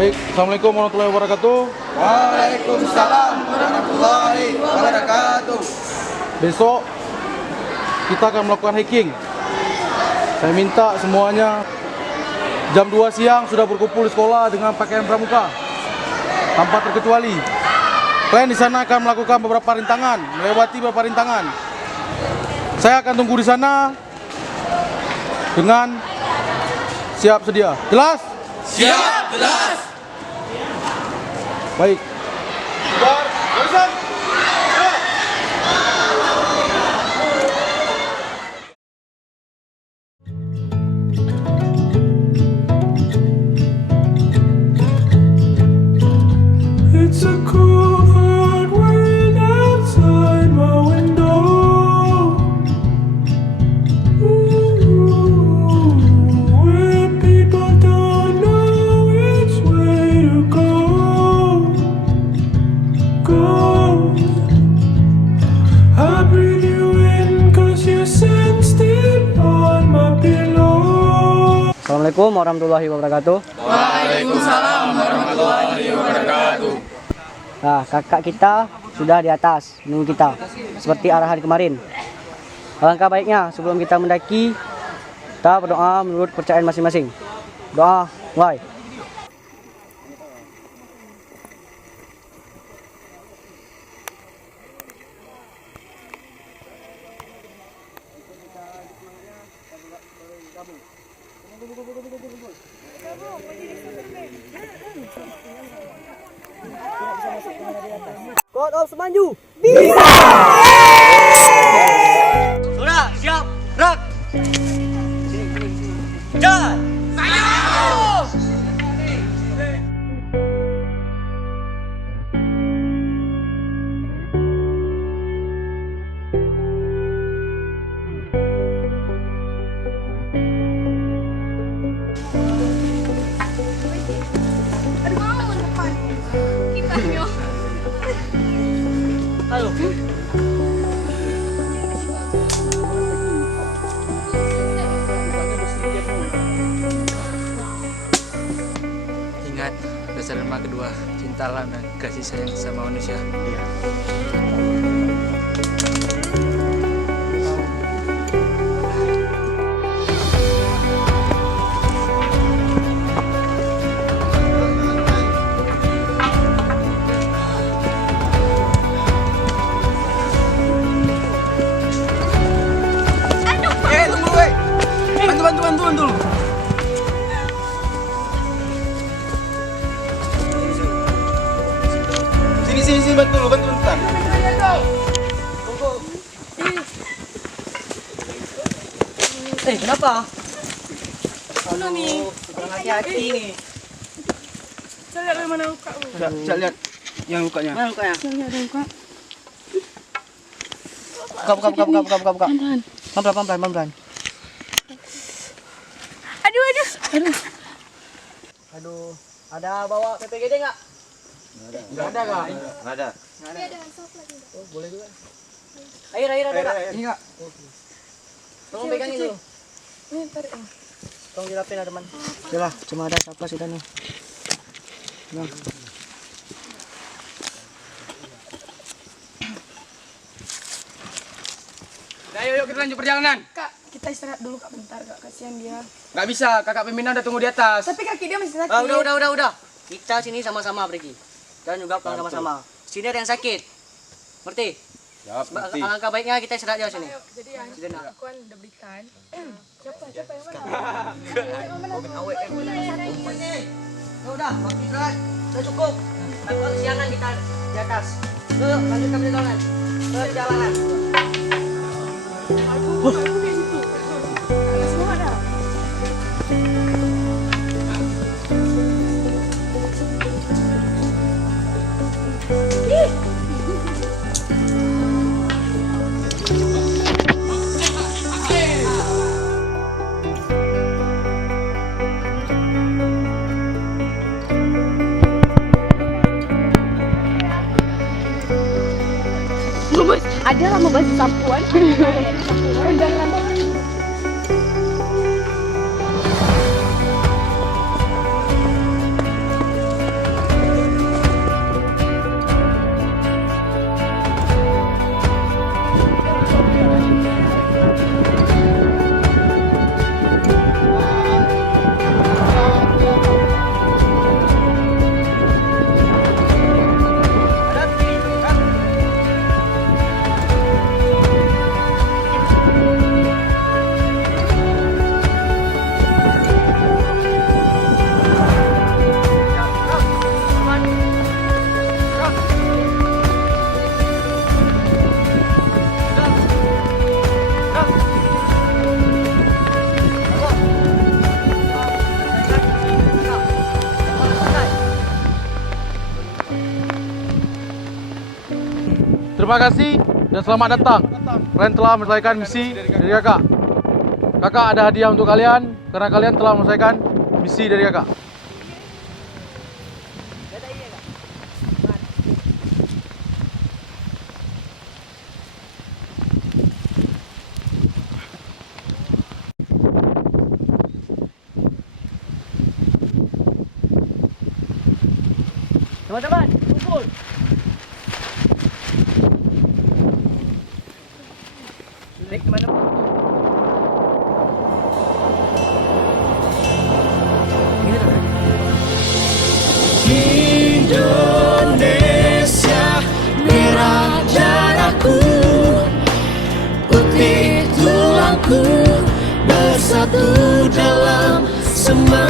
Baik, Assalamualaikum warahmatullahi wabarakatuh. Waalaikumsalam warahmatullahi wabarakatuh. Besok kita akan melakukan hiking. Saya minta semuanya jam 2 siang sudah berkumpul di sekolah dengan pakaian pramuka tanpa terkecuali. Kalian di sana akan melakukan beberapa rintangan, melewati beberapa rintangan. Saya akan tunggu di sana dengan siap sedia. Jelas? Siap, jelas. Baik. Bar, barisan. It's a cool hard world outside my window. Ooh, where people don't know which way to go. I breathe you in 'cause your scent's still on my pillow. Assalamualaikum warahmatullahi wabarakatuh. Waalaikumsalam warahmatullahi wabarakatuh. Nah, kakak kita sudah di atas menunggu kita seperti arahan kemarin. Alangkah baiknya sebelum kita mendaki, kita berdoa menurut kepercayaan masing-masing. Doa, mulai. God of Semanju. Bisa. Sudah siap, gerak. Jalan. Aduh, mau depan. Kipasnya. Ayo. Ingat, dasar dharma kedua, cintalah dan kasih sayang sama manusia. Tunggu, weh. Bantu. Sini, bantu bentar. Kenapa? Mana nih? Kurang hati-hati nih. Saya lihat dari mana luka. Saya lihat yang lukanya. Mana lukanya? Saya lihat ada luka. Buka. Pelan-pelan. Pelan-pelan. Aduh. Aduh, ada bawa PPGD nggak? Enggak ada, Kak? Enggak ada. Oh, boleh juga. Air ada nggak? Ini enggak? Tolong pegangin dulu. Ini tarik. Tolong dirapin ya teman. Yalah, cuma ada sampah sudah nih. Nah. Ayo kita lanjut perjalanan. Kak, kita istirahat dulu Kak bentar Kak. Kasihan dia. Nggak bisa, kakak pembina udah tunggu di atas. Tapi kaki dia masih sakit. Ah, udah. Kita sini sama-sama pergi. Dan juga pulang sama-sama. Sini ada yang sakit. Ngerti? Siap, ngerti. Alangkah baiknya kita istirahat di sini. Ayo, jadi yang Sejenak. aku kan udah belikan. Siapa yang mana? Ya udah, waktu istirahat sudah cukup. Takut kesiangan kita di atas. Yuk, lanjutkan perjalanan. Perjalanan. Aduh, di situ. Semua ada. Ada lah mau baju sampuan. Rendang rambut. Terima kasih dan selamat datang. Kalian telah menyelesaikan misi dari kakak. Kakak ada hadiah untuk kalian karena kalian telah menyelesaikan misi dari kakak. Teman-teman, kumpul. Baik, teman-teman. Indonesia, merah darahku, putih tulangku, bersatu dalam semangat.